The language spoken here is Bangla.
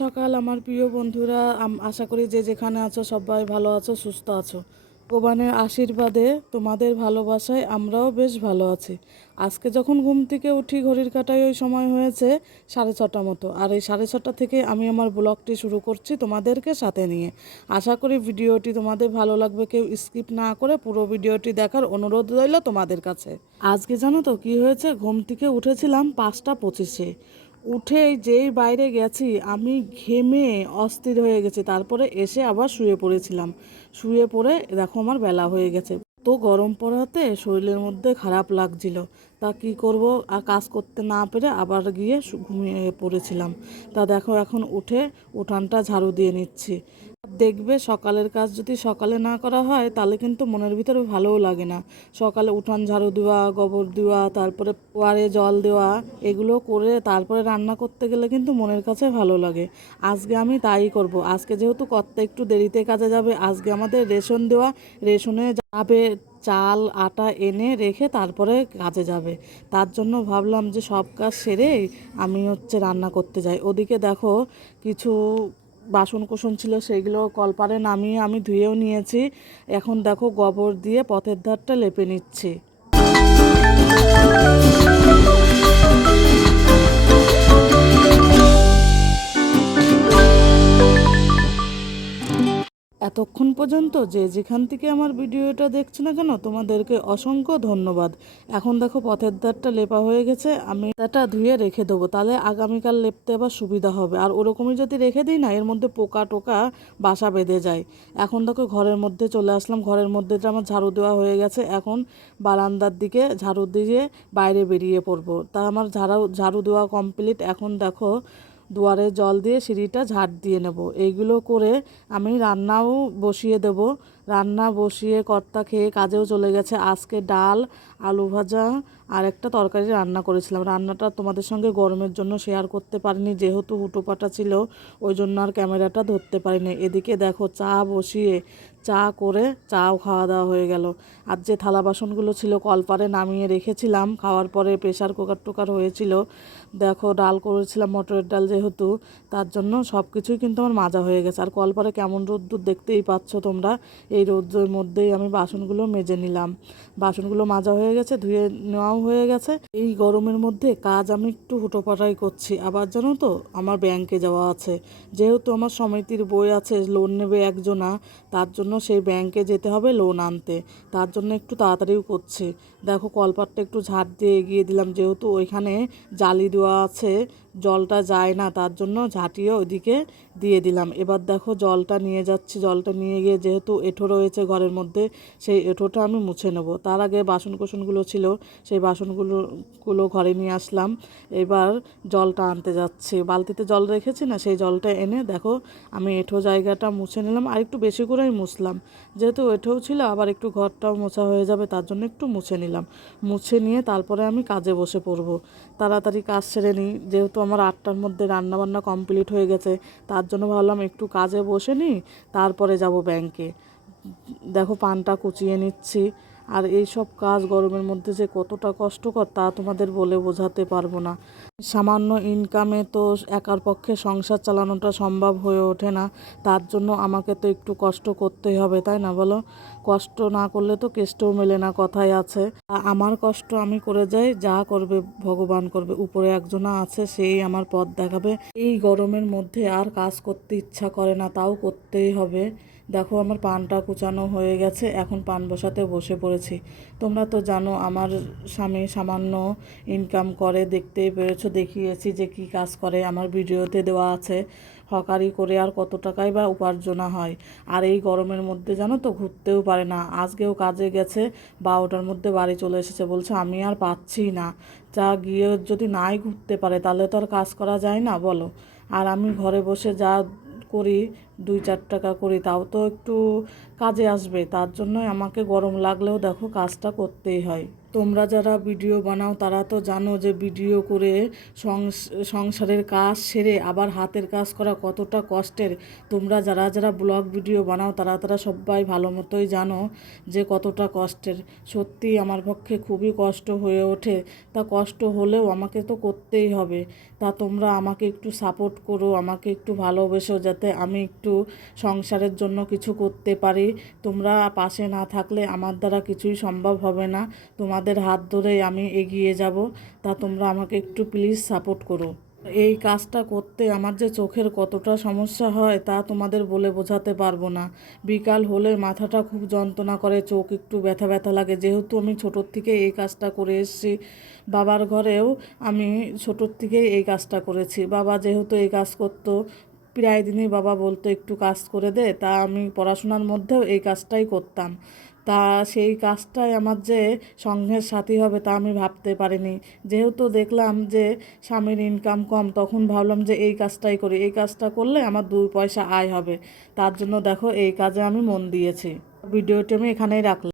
সকাল, আমার প্রিয় বন্ধুরা আশা করি যে যেখানে আছো সবাই ভালো আছো, সুস্থ আছো। ভগবানের আশীর্বাদে তোমাদের ভালোবাসায় আমরাও বেশ ভালো আছি। আজকে যখন ঘুম থেকে উঠি, ঘড়ির কাটায় ওই সময় হয়েছে সাড়ে ছটা মতো। আর এই সাড়ে ছটা থেকে আমি আমার ব্লগটি শুরু করছি তোমাদেরকে সাথে নিয়ে। আশা করি ভিডিওটি তোমাদের ভালো লাগবে, কেউ স্কিপ না করে পুরো ভিডিওটি দেখার অনুরোধ রইল তোমাদের কাছে। আজকে জানো তো কী হয়েছে? ঘুম থেকে উঠেছিলাম পাঁচটা পঁচিশে। উঠে যেই বাইরে গেছি, আমি ঘেমে অস্থির হয়ে গেছি। তারপরে এসে আবার শুয়ে পড়েছিলাম। শুয়ে পড়ে দেখো আমার বেলা হয়ে গেছে। তো গরম পড়াতে শরীরের মধ্যে খারাপ লাগছিল। তা কি করব? আর কাজ করতে না পেরে আবার গিয়ে ঘুমিয়ে পড়েছিলাম। তা দেখো এখন উঠে উঠানটা ঝাড়ু দিয়ে নিচ্ছি। দেখবে সকালের কাজ যদি সকালে না করা হয়, তাহলে কিন্তু মনের ভিতরে ভালোও লাগে না। সকালে উঠান ঝাড়ু দেওয়া, গোবর দেওয়া, তারপরে পোয়ারে জল দেওয়া, এগুলো করে তারপরে রান্না করতে গেলে কিন্তু মনের কাছে ভালো লাগে। আজকে আমি তাই করব। আজকে যেহেতু কর্তা একটু দেরিতে কাজে যাবে, আজকে আমাদের রেশন দেওয়া, রেশনে যাবে, চাল, আটা এনে রেখে তারপরে কাজে যাবে। তার জন্য ভাবলাম যে সব কাজ সেরেই আমি হচ্ছে রান্না করতে যাই। ওদিকে দেখো কিছু বাসন কুসন ছিল সেইগুলো কলপারে নামিয়ে আমি ধুয়েও নিয়েছি। এখন দেখো গোবর দিয়ে পথের ধারটা লেপে নিচ্ছি। এতক্ষণ পর্যন্ত যে যেখান থেকে আমার ভিডিওটা দেখছ না কেন, তোমাদেরকে অসংখ্য ধন্যবাদ। এখন দেখো পথের ধারটা লেপা হয়ে গেছে, আমি এটা ধুয়ে রেখে দেবো। তাহলে আগামীকাল লেপতে আবার সুবিধা হবে। আর ওরকমই যদি রেখে দিই না, এর মধ্যে পোকা টোকা বাসা বেঁধে যায়। এখন দেখো ঘরের মধ্যে চলে আসলাম। ঘরের মধ্যে যে আমার ঝাড়ু দেওয়া হয়ে গেছে, এখন বারান্দার দিকে ঝাড়ু দিয়ে বাইরে বেরিয়ে পড়ব। তা আমার ঝাড়ু ঝাড়ু দেওয়া কমপ্লিট এখন দেখো দুয়ারে জল দিয়ে সিঁড়িটা ঝাড় দিয়ে নেব। এইগুলো করে আমি রান্নাও বসিয়ে দেব। রান্না বসিয়ে কর্তা খেয়ে কাজেও চলে গেছে। আজকে ডাল, আলু ভাজা আর একটা তরকারি রান্না করেছিলাম। রান্নাটা তোমাদের সঙ্গে গরমের জন্য শেয়ার করতে পারিনি। যেহেতু হুটোপাটা ছিল, ওই জন্য আর ক্যামেরাটা ধরতে পারিনি। এদিকে দেখো চা বসিয়ে, চা করে চাও খাওয়া দাওয়া হয়ে গেল। আর যে থালা বাসনগুলো ছিল কলপারে নামিয়ে রেখেছিলাম, খাওয়ার পরে প্রেশার কুকার টুকার হয়েছিল। দেখো ডাল করেছিলাম, মটরের ডাল যেহেতু, তার জন্য সব কিছুই কিন্তু আমার মাজা হয়ে গেছে। আর কলপারে কেমন রোদ্দুর দেখতেই পাচ্ছ তোমরা? এই রোদ্রের মধ্যেই আমি বাসনগুলো মেজে নিলাম। বাসনগুলো মাজা হয়ে গেছে, ধুয়ে নেওয়াও হয়ে গেছে। এই গরমের মধ্যে কাজ আমি একটু হুটোপাটাই করছি। আবার জানো তো, আমার ব্যাংকে যাওয়া আছে। যেহেতু আমার সমিতির বই আছে লোন নেবে একজনা, তার জন্য সেই ব্যাংকে যেতে হবে লোন আনতে। তার জন্য একটু তাড়াতাড়িও করছি। দেখো কলপাটটা একটু ঝাড় দিয়ে এগিয়ে দিলাম। যেহেতু ওইখানে জালি দেওয়া আছে জলটা যায় না, তার জন্য ঝাঁটিয়ে ওইদিকে দিয়ে দিলাম। এবার দেখো জলটা নিয়ে যাচ্ছি, জলটা নিয়ে গিয়ে যেহেতু এঁঠো রয়েছে ঘরের মধ্যে, সেই এঁঠোটা আমি মুছে নেব। তার আগে বাসন কোসনগুলো ছিল, সেই বাসনগুলো গুলো ঘরে নিয়ে আসলাম। এবার জলটা আনতে যাচ্ছি। বালতিতে জল রেখেছি না, সেই জলটা এনে দেখো আমি এঁঠো জায়গাটা মুছে নিলাম, আর একটু বেশি করেই মুছলাম। যেহেতু এঁঠোও ছিল, আবার একটু ঘরটাও মোছা হয়ে যাবে, তার জন্য একটু মুছে নিলাম। মুছে নিয়ে তারপরে আমি কাজে বসে পড়ব। তাড়াতাড়ি কাজ সেরে নিই, যেহেতু আমার আটটার মধ্যে রান্নাবান্না কমপ্লিট হয়ে গেছে। তার জন্য ভাবলাম একটু কাজে বসে নিই, তারপরে যাব ব্যাংকে দেখো পানটা কুচিয়ে নিচ্ছি। আর এই সব কাজ গরমের মধ্যে যে কতটা কষ্টকর তা তোমাদের বলে বোঝাতে পারব না। সামান্য ইনকামে তো একার পক্ষে সংসার চালানোটা সম্ভব হয়ে ওঠে না। তার জন্য আমাকে তো একটু কষ্ট করতেই হবে, তাই না বলো? কষ্ট না করলে তো কেষ্টও মেলে না কথাই আছে। আমার কষ্ট আমি করে যাই, যা করবে ভগবান করবে। উপরে একজনা আছে, সেই আমার পথ দেখাবে। এই গরমের মধ্যে আর কাজ করতে ইচ্ছা করে না, তাও করতেই হবে। দেখো আমার পানটা কুচানো হয়ে গেছে, এখন পান বসাতে বসে পড়েছি। তোমরা তো জানো আমার স্বামী সামান্য ইনকাম করে, দেখতেই পেরেছ, দেখিয়েছি যে কি কাজ করে। আমার ভিডিওতে দেওয়া আছে, হকারি করে আর কত টাকাই বা উপার্জনা হয়। আর এই গরমের মধ্যে জানো তো ঘুরতেও পারে না। আজকেও কাজে গেছে, বারোটার মধ্যে বাড়ি চলে এসেছে, বলছে আমি আর পাচ্ছি না। যা গিয়ে যদি নাই ঘুরতে পারে, তাহলে তো আর কাজ করা যায় না, বলো। আর আমি ঘরে বসে যা করি, দুই চার টাকা করি, তাও তো একটু কাজে আসবে। তার জন্যই আমাকে গরম লাগলেও দেখো কাজটা করতেই হয়। তোমরা যারা ভিডিও বানাও, তারা তো জানো যে ভিডিও করে সংস- সংসারের কাজ সেরে আবার হাতের কাজ করা কতটা কষ্টের। তোমরা যারা যারা ব্লগ ভিডিও বানাও, তারা তারা সবাই ভালো মতোই জানো যে কতটা কষ্টের। সত্যি আমার পক্ষে খুবই কষ্ট হয়ে ওঠে। তা কষ্ট হলেও আমাকে তো করতেই হবে। তা তোমরা আমাকে একটু সাপোর্ট করো, আমাকে একটু ভালোবেসো যাতে আমি একটু সংসারের জন্য কিছু করতে পারি। তোমরা পাশে না থাকলে আমার দ্বারা কিছুই সম্ভব হবে না। তোমাদের হাত ধরেই আমি এগিয়ে যাব। তা তোমরা আমাকে একটু প্লিজ সাপোর্ট করো। এই কাজটা করতে আমার যে চোখের কতটা সমস্যা হয় তা তোমাদের বলে বোঝাতে পারব না। বিকাল হলে মাথাটা খুব যন্ত্রণা করে, চোখ একটু ব্যথা ব্যথা লাগে। যেহেতু আমি ছোটোর থেকে এই কাজটা করে এসেছি, বাবার ঘরেও আমি ছোটোর থেকে এই কাজটা করেছি। বাবা যেহেতু এই কাজ করতো, প্রায় দিনই বাবা বলতো একটু কাজ করে দে, তা আমি পড়াশোনার মধ্যেও এই কাজটাই করতাম। তা সেই কাজটাই আমার যে সঙ্গের সাথী হবে তা আমি ভাবতে পারিনি। যেহেতু দেখলাম যে স্বামীর ইনকাম কম, তখন ভাবলাম যে এই কাজটাই করি। এই কাজটা করলে আমার দুই পয়সা আয় হবে। তার জন্য দেখো এই কাজে আমি মন দিয়েছি। ভিডিওটি আমি এখানেই রাখলাম।